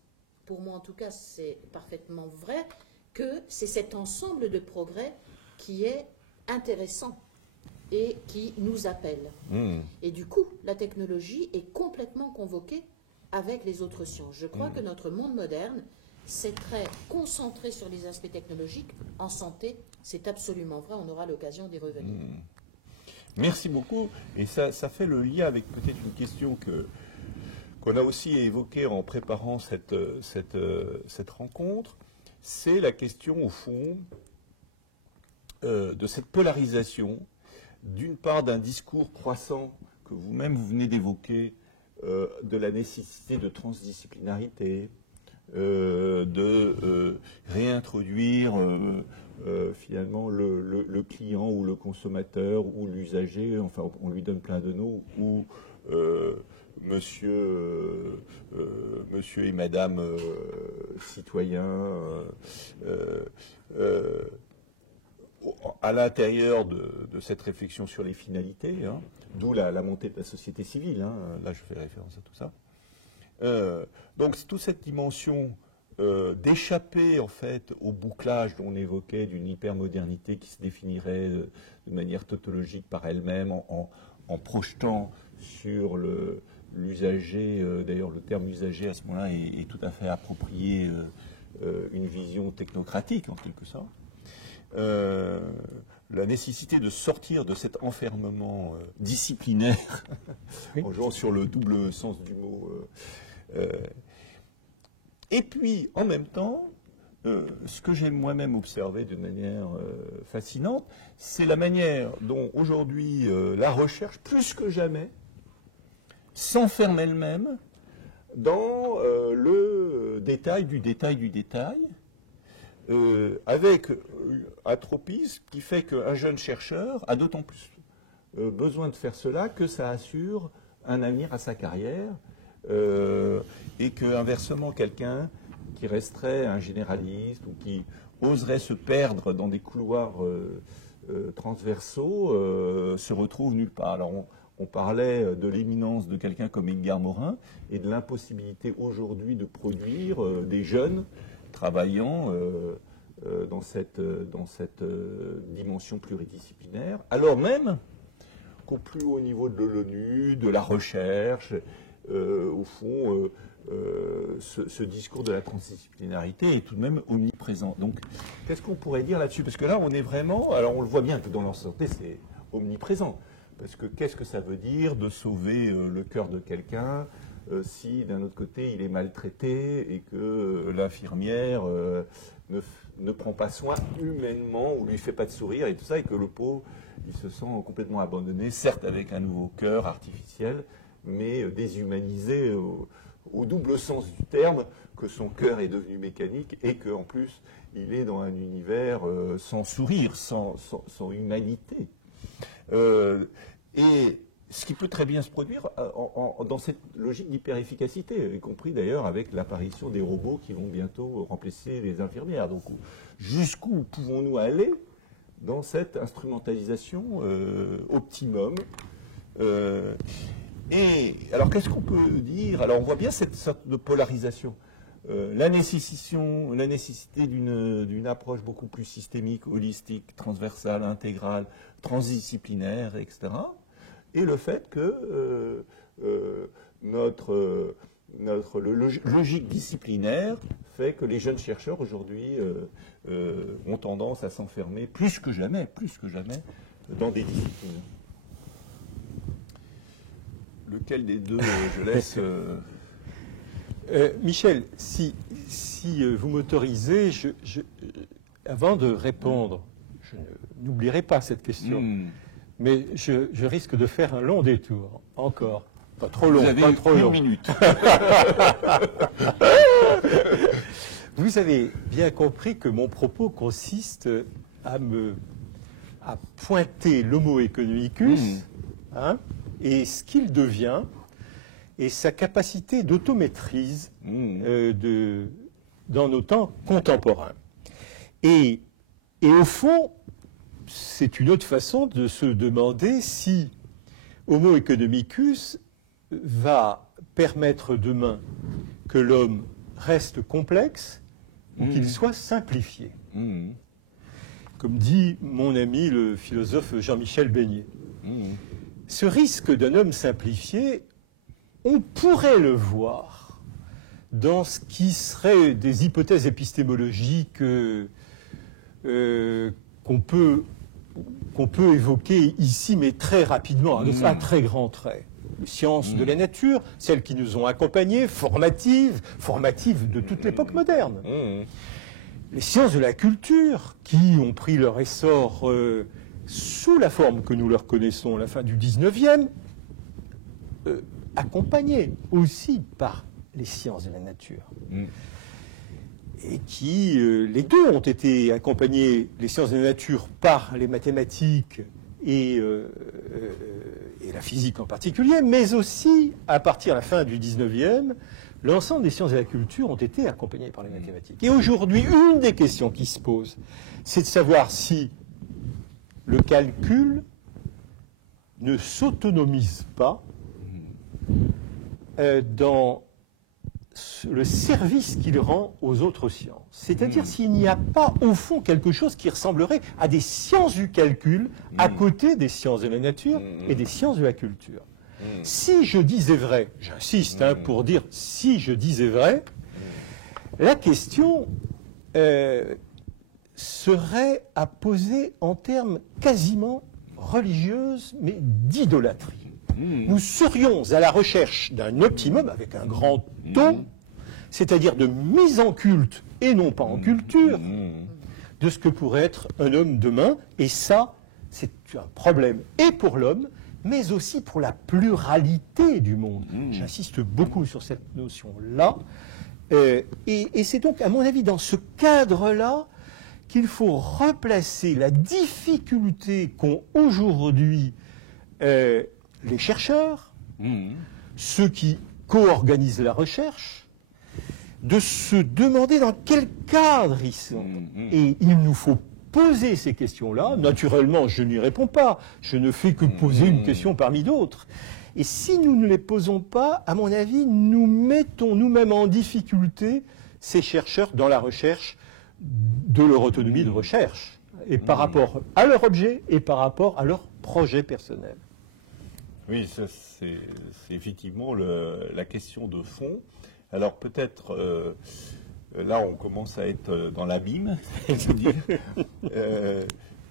pour moi en tout cas c'est parfaitement vrai, que c'est cet ensemble de progrès qui est intéressant et qui nous appelle. Et du coup, la technologie est complètement convoquée avec les autres sciences. Je crois que notre monde moderne s'est très concentré sur les aspects technologiques. En santé, c'est absolument vrai, on aura l'occasion d'y revenir. Merci beaucoup. Et ça fait le lien avec peut-être une question qu'on a aussi évoquée en préparant cette rencontre. C'est la question, au fond, de cette polarisation, d'une part d'un discours croissant que vous-même vous venez d'évoquer, de la nécessité de transdisciplinarité, de réintroduire finalement le client ou le consommateur ou l'usager, enfin on lui donne plein de noms, ou monsieur et madame citoyens, à l'intérieur de cette réflexion sur les finalités, d'où la montée de la société civile, là je fais référence à tout ça. Donc c'est toute cette dimension d'échapper en fait au bouclage dont on évoquait d'une hypermodernité qui se définirait de manière tautologique par elle-même en projetant sur l'usager, d'ailleurs le terme usager à ce moment-là est tout à fait approprié, une vision technocratique en quelque sorte. La nécessité de sortir de cet enfermement disciplinaire, en jouant sur le double sens du mot. Et puis, en même temps, ce que j'ai moi-même observé de manière fascinante, c'est la manière dont aujourd'hui la recherche, plus que jamais, s'enferme elle-même dans le détail du détail du détail, avec un tropisme qui fait qu'un jeune chercheur a d'autant plus besoin de faire cela que ça assure un avenir à sa carrière, et que inversement quelqu'un qui resterait un généraliste ou qui oserait se perdre dans des couloirs transversaux se retrouve nulle part. Alors on parlait de l'éminence de quelqu'un comme Edgar Morin et de l'impossibilité aujourd'hui de produire des jeunes travaillant dans cette dimension pluridisciplinaire, alors même qu'au plus haut niveau de l'ONU, de la recherche, au fond, ce discours de la transdisciplinarité est tout de même omniprésent. Donc, qu'est-ce qu'on pourrait dire là-dessus? Parce que là, on est vraiment... Alors, on le voit bien que dans leur santé, c'est omniprésent. Parce que qu'est-ce que ça veut dire de sauver le cœur de quelqu'un si, d'un autre côté, il est maltraité et que l'infirmière ne prend pas soin humainement ou lui fait pas de sourire et tout ça, et que le pauvre, il se sent complètement abandonné, certes avec un nouveau cœur artificiel, mais déshumanisé au double sens du terme, que son cœur est devenu mécanique et qu'en plus, il est dans un univers sans sourire, sans humanité. Et ce qui peut très bien se produire dans cette logique d'hyper-efficacité, y compris d'ailleurs avec l'apparition des robots qui vont bientôt remplacer les infirmières. Donc, jusqu'où pouvons-nous aller dans cette instrumentalisation optimum? Et alors, qu'est-ce qu'on peut dire? Alors, on voit bien cette sorte de polarisation. La nécessité d'une approche beaucoup plus systémique, holistique, transversale, intégrale, transdisciplinaire, etc. Et le fait que notre logique disciplinaire fait que les jeunes chercheurs aujourd'hui ont tendance à s'enfermer plus que jamais, dans des disciplines. Lequel des deux je laisse Michel, si vous m'autorisez, avant de répondre, je n'oublierai pas cette question, mais je risque de faire un long détour, encore. Pas trop long, Vous avez pas trop long. 1 minute. Vous avez bien compris que mon propos consiste à pointer l'homo economicus, hein, et ce qu'il devient, et sa capacité d'automaîtrise dans nos temps contemporains. Et au fond, c'est une autre façon de se demander si Homo economicus va permettre demain que l'homme reste complexe ou qu'il soit simplifié. Comme dit mon ami le philosophe Jean-Michel Beignet. Ce risque d'un homme simplifié, on pourrait le voir dans ce qui serait des hypothèses épistémologiques qu'on peut évoquer ici, mais très rapidement, à très grands traits. Les sciences de la nature, celles qui nous ont accompagnés, formatives de toute l'époque moderne. Les sciences de la culture, qui ont pris leur essor sous la forme que nous leur connaissons à la fin du 19e, accompagnées aussi par les sciences de la nature. Et qui, les deux ont été accompagnés, les sciences de la nature, par les mathématiques et la physique en particulier, mais aussi, à partir de la fin du 19e, l'ensemble des sciences de la culture ont été accompagnées par les mathématiques. Et aujourd'hui, une des questions qui se pose, c'est de savoir si le calcul ne s'autonomise pas dans le service qu'il rend aux autres sciences. C'est-à-dire s'il n'y a pas, au fond, quelque chose qui ressemblerait à des sciences du calcul à côté des sciences de la nature et des sciences de la culture. Si je disais vrai, j'insiste pour dire si je disais vrai, la question serait à poser en termes quasiment religieuses, mais d'idolâtrie. Nous serions à la recherche d'un optimum, avec un grand O, c'est-à-dire de mise en culte, et non pas en culture, de ce que pourrait être un homme demain. Et ça, c'est un problème, et pour l'homme, mais aussi pour la pluralité du monde. J'insiste beaucoup sur cette notion-là. Et c'est donc, à mon avis, dans ce cadre-là, qu'il faut replacer la difficulté qu'ont aujourd'hui les chercheurs, ceux qui co-organisent la recherche, de se demander dans quel cadre ils sont. Et il nous faut poser ces questions-là. Naturellement, je n'y réponds pas. Je ne fais que poser une question parmi d'autres. Et si nous ne les posons pas, à mon avis, nous mettons nous-mêmes en difficulté ces chercheurs dans la recherche de leur autonomie de recherche, et par rapport à leur objet et par rapport à leur projet personnel. Oui, ça c'est effectivement la question de fond. Alors peut-être, là on commence à être dans l'abîme, je veux dire.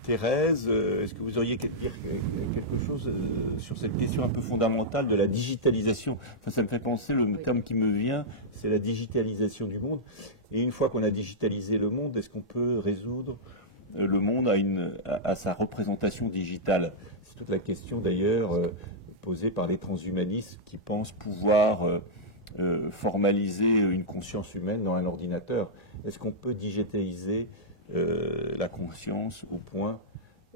Thérèse, est-ce que vous auriez dire quelque chose sur cette question un peu fondamentale de la digitalisation? Enfin, ça me fait penser, le terme qui me vient, c'est la digitalisation du monde. Et une fois qu'on a digitalisé le monde, est-ce qu'on peut résoudre le monde à sa représentation digitale? C'est toute la question d'ailleurs posée par les transhumanistes qui pensent pouvoir formaliser une conscience humaine dans un ordinateur. Est-ce qu'on peut digitaliser la conscience au point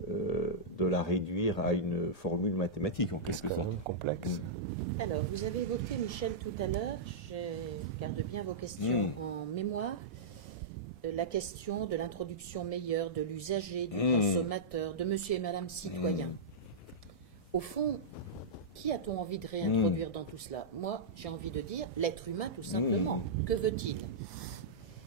de la réduire à une formule mathématique en quelque sorte? C'est complexe. Alors, vous avez évoqué, Michel, tout à l'heure, je garde bien vos questions en mémoire, la question de l'introduction meilleure de l'usager, du consommateur, de monsieur et madame citoyen. Au fond, qui a-t-on envie de réintroduire dans tout cela? Moi, j'ai envie de dire l'être humain, tout simplement. Que veut-il?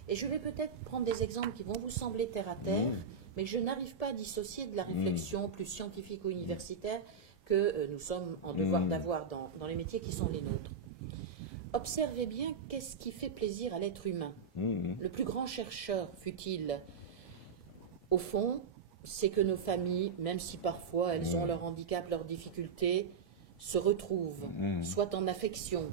Et je vais peut-être prendre des exemples qui vont vous sembler terre à terre, mais je n'arrive pas à dissocier de la réflexion plus scientifique ou universitaire que nous sommes en devoir d'avoir dans les métiers qui sont les nôtres. Observez bien qu'est-ce qui fait plaisir à l'être humain. Le plus grand chercheur fut-il, au fond, c'est que nos familles, même si parfois elles ont leur handicap, leurs difficultés, se retrouvent, soit en affection,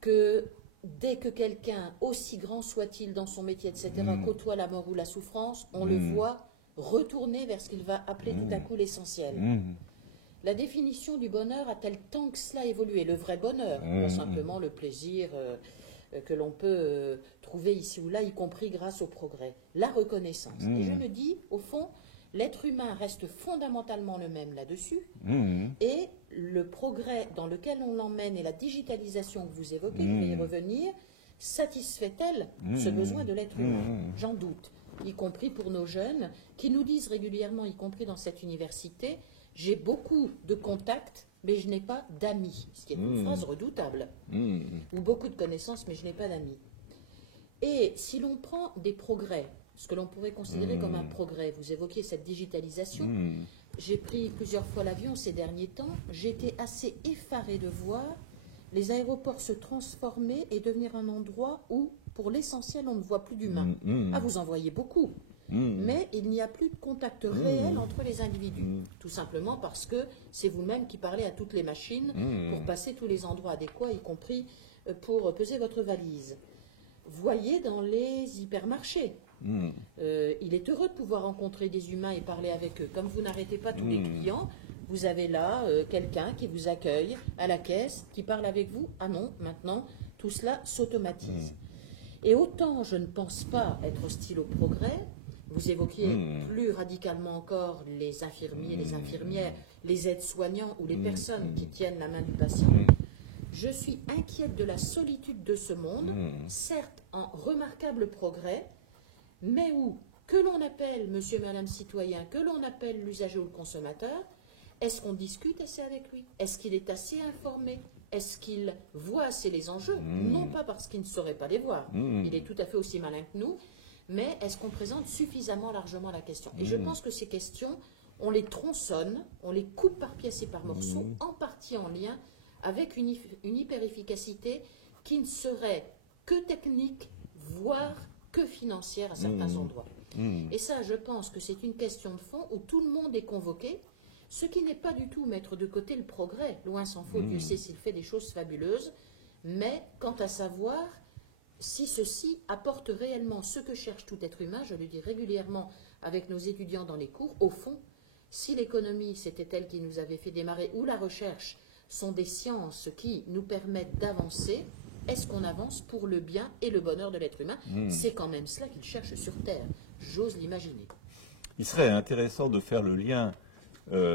que dès que quelqu'un, aussi grand soit-il dans son métier, etc., côtoie la mort ou la souffrance, on le voit retourner vers ce qu'il va appeler tout à coup l'essentiel. La définition du bonheur a-t-elle tant que cela évolué? Le vrai bonheur, pas simplement le plaisir que l'on peut trouver ici ou là, y compris grâce au progrès. La reconnaissance. Et je me dis, au fond, l'être humain reste fondamentalement le même là-dessus, et le progrès dans lequel on l'emmène et la digitalisation que vous évoquez, je vais y revenir, satisfait-elle ce besoin de l'être humain? J'en doute, y compris pour nos jeunes, qui nous disent régulièrement, y compris dans cette université, j'ai beaucoup de contacts, mais je n'ai pas d'amis, ce qui est une phrase redoutable, ou beaucoup de connaissances, mais je n'ai pas d'amis. Et si l'on prend des progrès, ce que l'on pourrait considérer comme un progrès, vous évoquiez cette digitalisation, j'ai pris plusieurs fois l'avion ces derniers temps, j'étais assez effarée de voir les aéroports se transformer et devenir un endroit où, pour l'essentiel, on ne voit plus d'humains. Ah, vous en voyez beaucoup, mais il n'y a plus de contact réel entre les individus, tout simplement parce que c'est vous-même qui parlez à toutes les machines pour passer tous les endroits adéquats, y compris pour peser votre valise. Voyez dans les hypermarchés. Il est heureux de pouvoir rencontrer des humains et parler avec eux. Comme vous n'arrêtez pas tous les clients, vous avez là quelqu'un qui vous accueille à la caisse, qui parle avec vous. Ah non, maintenant, tout cela s'automatise. Et autant je ne pense pas être hostile au progrès, vous évoquiez plus radicalement encore les infirmiers, les infirmières, les aides-soignants ou les personnes qui tiennent la main du patient. Je suis inquiète de la solitude de ce monde, certes en remarquable progrès, mais où, que l'on appelle monsieur et madame citoyen, que l'on appelle l'usager ou le consommateur, est-ce qu'on discute assez avec lui? Est-ce qu'il est assez informé? Est-ce qu'il voit assez les enjeux? Non pas parce qu'il ne saurait pas les voir, il est tout à fait aussi malin que nous, mais est-ce qu'on présente suffisamment largement la question? Et je pense que ces questions, on les tronçonne, on les coupe par pièces et par morceaux, en partie en lien avec une hyper-efficacité qui ne serait que technique, voire que financière à certains endroits. Et ça, je pense que c'est une question de fond où tout le monde est convoqué, ce qui n'est pas du tout mettre de côté le progrès, loin s'en faut, Dieu sait s'il fait des choses fabuleuses, mais quant à savoir si ceci apporte réellement ce que cherche tout être humain, je le dis régulièrement avec nos étudiants dans les cours, au fond, si l'économie, c'était elle qui nous avait fait démarrer, ou la recherche, sont des sciences qui nous permettent d'avancer, est-ce qu'on avance pour le bien et le bonheur de l'être humain? C'est quand même cela qu'il cherche sur Terre, j'ose l'imaginer. Il serait intéressant de faire le lien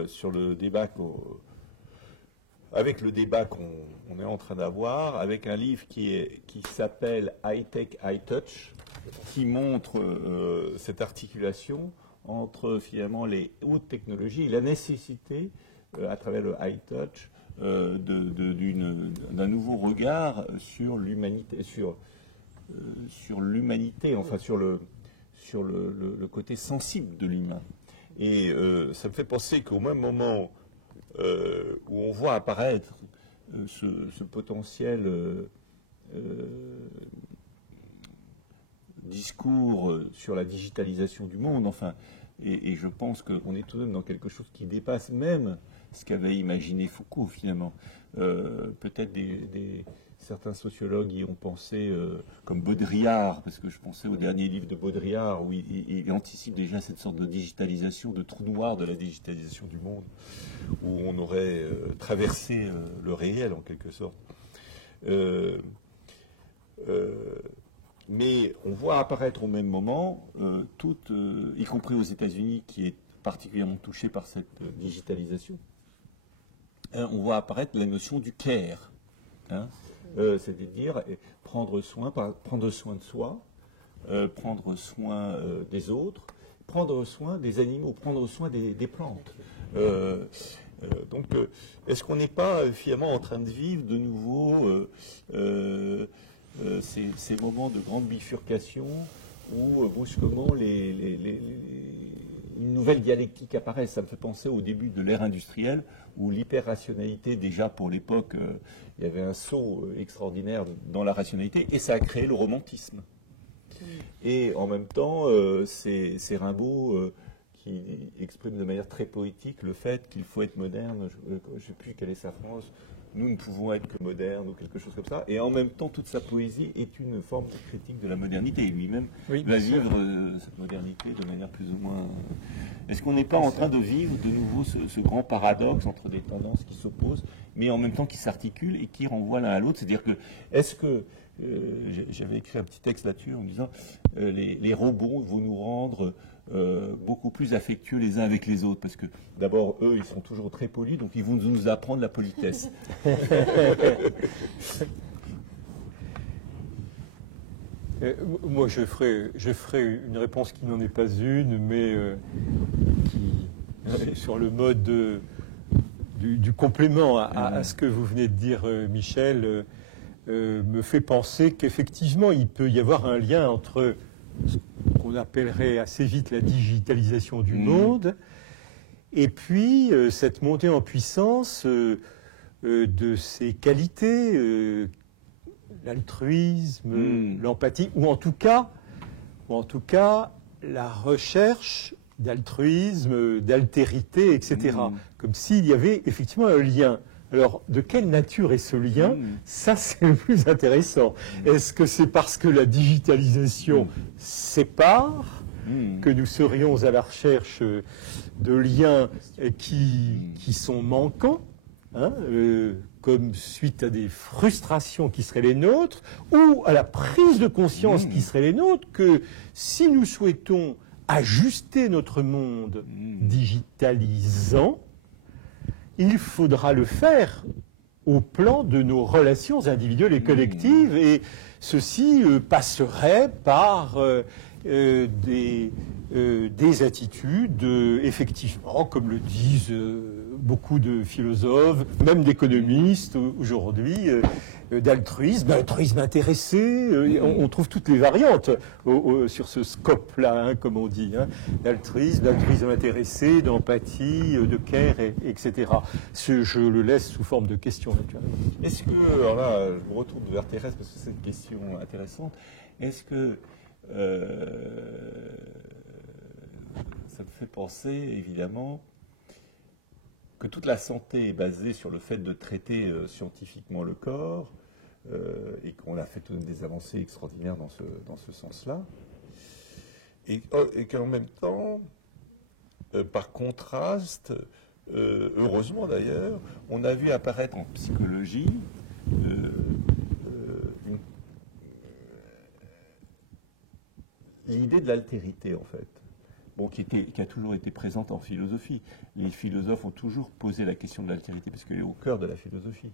sur le débat avec le débat qu'on est en train d'avoir, avec un livre qui s'appelle High Tech, High Touch, qui montre cette articulation entre finalement les hautes technologies et la nécessité, à travers le High Touch, d'un nouveau regard sur l'humanité, sur l'humanité, enfin sur le côté sensible de l'humain. Et ça me fait penser qu'au même moment où on voit apparaître ce potentiel discours sur la digitalisation du monde, enfin, et je pense qu'on est tout de même dans quelque chose qui dépasse même ce qu'avait imaginé Foucault, finalement. Peut-être certains sociologues y ont pensé, comme Baudrillard, parce que je pensais au dernier livre de Baudrillard, où il anticipe déjà cette sorte de digitalisation, de trou noir de la digitalisation du monde, où on aurait traversé le réel, en quelque sorte. Mais on voit apparaître au même moment, y compris aux États-Unis, qui est particulièrement touché par cette digitalisation, on voit apparaître la notion du care, c'est-à-dire prendre soin de soi, prendre soin des autres, prendre soin des animaux, prendre soin des plantes. Donc, est-ce qu'on n'est pas finalement en train de vivre de nouveau ces moments de grande bifurcation où brusquement une nouvelle dialectique apparaît? Ça me fait penser au début de l'ère industrielle où l'hyper-rationalité, déjà pour l'époque, il y avait un saut extraordinaire dans la rationalité et ça a créé le romantisme. Et en même temps, c'est Rimbaud qui exprime de manière très poétique le fait qu'il faut être moderne. Je ne sais plus quelle est sa phrase. nous ne pouvons être que modernes ou quelque chose comme ça, et en même temps, toute sa poésie est une forme de critique de la modernité, et lui-même va vivre cette modernité de manière plus ou moins... Est-ce qu'on n'est pas en train de vivre de nouveau ce grand paradoxe entre des tendances qui s'opposent, mais en même temps qui s'articulent et qui renvoient l'un à l'autre? C'est-à-dire que, est-ce que... j'avais écrit un petit texte là-dessus en disant les robots vont nous rendre beaucoup plus affectueux les uns avec les autres, parce que d'abord eux ils sont toujours très polis, donc ils vont nous apprendre la politesse. Moi je ferai une réponse qui n'en est pas une, mais qui sur le mode du complément à ce que vous venez de dire, Michel. Me fait penser qu'effectivement, il peut y avoir un lien entre ce qu'on appellerait assez vite la digitalisation du monde et puis cette montée en puissance de ces qualités, l'altruisme, l'empathie, ou en tout cas la recherche d'altruisme, d'altérité, etc. Comme s'il y avait effectivement un lien. Alors, de quelle nature est ce lien? Ça, c'est le plus intéressant. Est-ce que c'est parce que la digitalisation sépare que nous serions à la recherche de liens qui sont manquants, hein, comme suite à des frustrations qui seraient les nôtres, ou à la prise de conscience qui serait les nôtres, que si nous souhaitons ajuster notre monde digitalisant, il faudra le faire au plan de nos relations individuelles et collectives, et ceci passerait par des attitudes, effectivement, comme le disent beaucoup de philosophes, même d'économistes aujourd'hui, d'altruisme intéressé. On trouve toutes les variantes sur ce scope-là, hein, comme on dit, hein, d'altruisme intéressé, d'empathie, de care, etc. Je le laisse sous forme de question, naturellement. Est-ce que, alors là, je me retourne vers Thérèse parce que c'est une question intéressante. Est-ce que ça me fait penser, évidemment, que toute la santé est basée sur le fait de traiter scientifiquement le corps, et qu'on a fait toutes des avancées extraordinaires dans ce sens-là, et qu'en même temps, par contraste, heureusement d'ailleurs, on a vu apparaître en psychologie l'idée de l'altérité, en fait. Bon, qui a toujours été présente en philosophie. Les philosophes ont toujours posé la question de l'altérité, parce qu'elle est au cœur de la philosophie.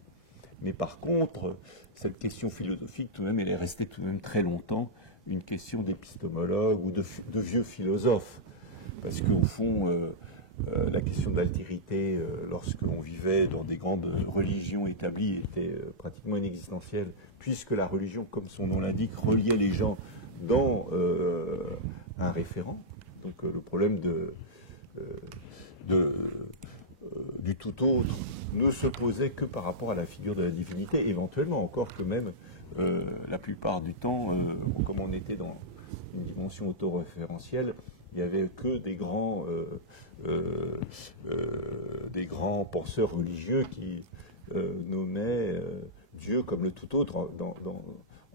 Mais par contre, cette question philosophique, tout de même, elle est restée tout de même très longtemps une question d'épistémologues ou de vieux philosophes. Parce qu'au fond, la question de l'altérité, lorsque l'on vivait dans des grandes religions établies, était pratiquement inexistentielle, puisque la religion, comme son nom l'indique, reliait les gens dans un référent. Donc le problème du tout autre ne se posait que par rapport à la figure de la divinité, éventuellement, encore que même la plupart du temps, comme on était dans une dimension autoréférentielle, il n'y avait que des grands penseurs religieux qui nommaient Dieu comme le tout autre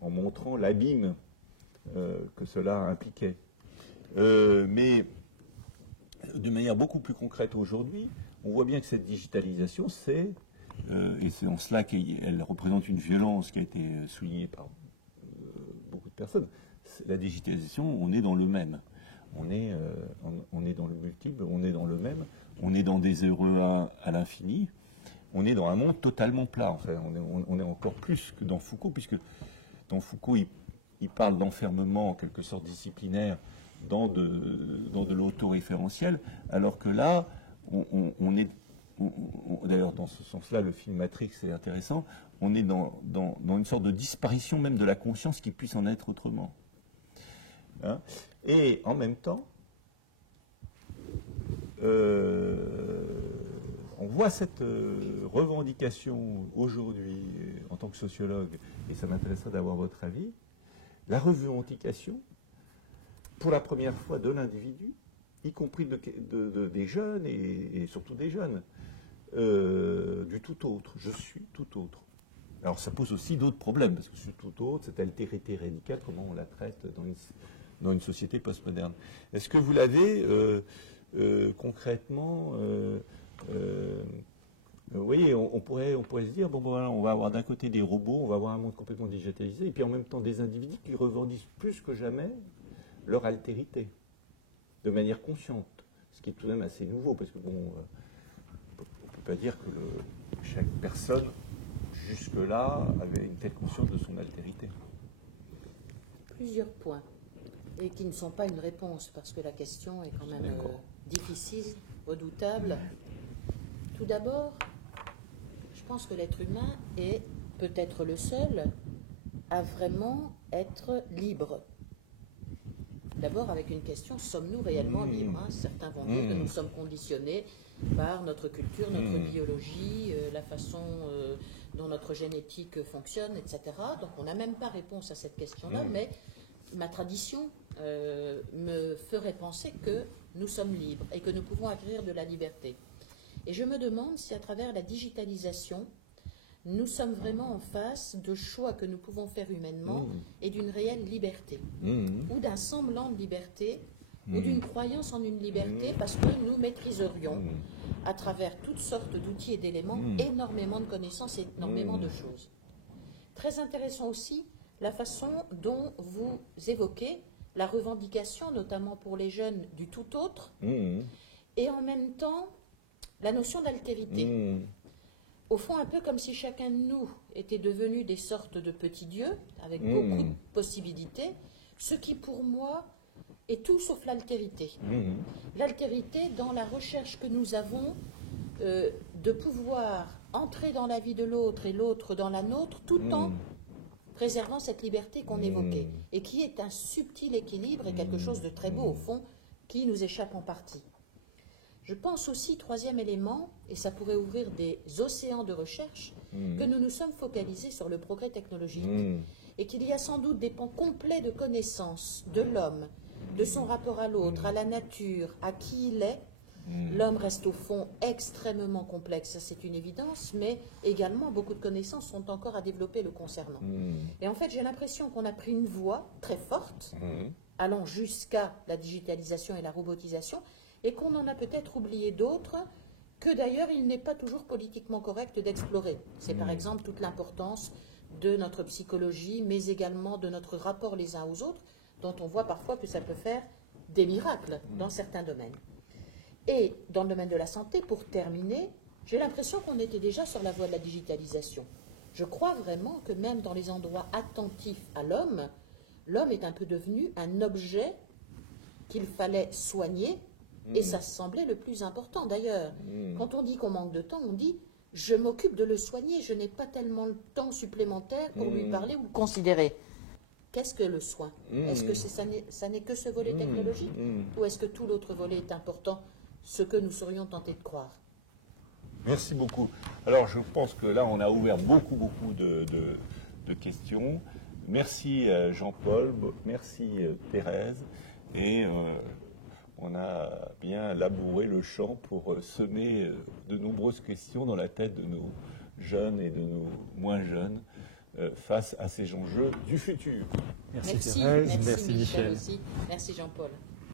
en montrant l'abîme que cela impliquait. Mais de manière beaucoup plus concrète aujourd'hui, on voit bien que cette digitalisation, et c'est en cela qu'elle représente une violence qui a été soulignée par beaucoup de personnes. La digitalisation, on est dans le même. On est dans le multiple, on est dans le même, on est dans des heureux à l'infini, on est dans un monde totalement plat. Enfin, on est encore plus que dans Foucault, puisque dans Foucault, il parle d'enfermement en quelque sorte disciplinaire dans de l'autoréférentiel, alors que là, on est, d'ailleurs dans ce sens-là, le film Matrix est intéressant, on est dans une sorte de disparition même de la conscience qui puisse en être autrement. Hein? Et en même temps, on voit cette revendication aujourd'hui en tant que sociologue, et ça m'intéresserait d'avoir votre avis, la revendication, pour la première fois, de l'individu, y compris des jeunes et surtout des jeunes, du tout autre. Je suis tout autre. Alors ça pose aussi d'autres problèmes, parce que ce tout autre, cette altérité radicale, comment on la traite dans une société postmoderne. Est-ce que vous l'avez concrètement vous voyez, on pourrait se dire, bon, voilà, on va avoir d'un côté des robots, on va avoir un monde complètement digitalisé, et puis en même temps des individus qui revendiquent plus que jamais leur altérité, de manière consciente, ce qui est tout de même assez nouveau, parce que bon, on ne peut pas dire que chaque personne, jusque-là, avait une telle conscience de son altérité. Plusieurs points, et qui ne sont pas une réponse, parce que la question est quand même difficile, redoutable. Tout d'abord, je pense que l'être humain est peut-être le seul à vraiment être libre. D'abord avec une question, sommes-nous réellement libres, hein? Certains vont dire que nous sommes conditionnés par notre culture, notre biologie, la façon dont notre génétique fonctionne, etc. Donc on n'a même pas réponse à cette question-là, mais ma tradition me ferait penser que nous sommes libres et que nous pouvons acquérir de la liberté. Et je me demande si à travers la digitalisation, nous sommes vraiment en face de choix que nous pouvons faire humainement et d'une réelle liberté, ou d'un semblant de liberté, ou d'une croyance en une liberté, parce que nous maîtriserions, à travers toutes sortes d'outils et d'éléments, énormément de connaissances et énormément de choses. Très intéressant aussi la façon dont vous évoquez la revendication, notamment pour les jeunes, du tout autre, et en même temps la notion d'altérité. Au fond, un peu comme si chacun de nous était devenu des sortes de petits dieux, avec beaucoup de possibilités, ce qui pour moi est tout sauf l'altérité. L'altérité dans la recherche que nous avons de pouvoir entrer dans la vie de l'autre et l'autre dans la nôtre, tout en préservant cette liberté qu'on évoquait, et qui est un subtil équilibre et quelque chose de très beau, au fond, qui nous échappe en partie. Je pense aussi, troisième élément, et ça pourrait ouvrir des océans de recherche, que nous nous sommes focalisés sur le progrès technologique et qu'il y a sans doute des pans complets de connaissances de l'homme, de son rapport à l'autre, à la nature, à qui il est. L'homme reste au fond extrêmement complexe, ça c'est une évidence, mais également beaucoup de connaissances sont encore à développer le concernant. Et en fait, j'ai l'impression qu'on a pris une voie très forte, allant jusqu'à la digitalisation et la robotisation, et qu'on en a peut-être oublié d'autres que d'ailleurs il n'est pas toujours politiquement correct d'explorer. C'est par exemple toute l'importance de notre psychologie, mais également de notre rapport les uns aux autres, dont on voit parfois que ça peut faire des miracles dans certains domaines. Et dans le domaine de la santé, pour terminer, j'ai l'impression qu'on était déjà sur la voie de la digitalisation. Je crois vraiment que même dans les endroits attentifs à l'homme, l'homme est un peu devenu un objet qu'il fallait soigner. Et ça semblait le plus important. D'ailleurs, quand on dit qu'on manque de temps, on dit « je m'occupe de le soigner, je n'ai pas tellement le temps supplémentaire pour lui parler ou le considérer ». Qu'est-ce que le soin? Est-ce que ça n'est que ce volet technologique ou est-ce que tout l'autre volet est important, ce que nous serions tentés de croire? Merci beaucoup. Alors, je pense que là, on a ouvert beaucoup de questions. Merci Jean-Paul, merci Thérèse. Et on a bien labouré le champ pour semer de nombreuses questions dans la tête de nos jeunes et de nos moins jeunes face à ces enjeux du futur. Merci Thérèse, merci Michel Michel aussi, merci Jean-Paul.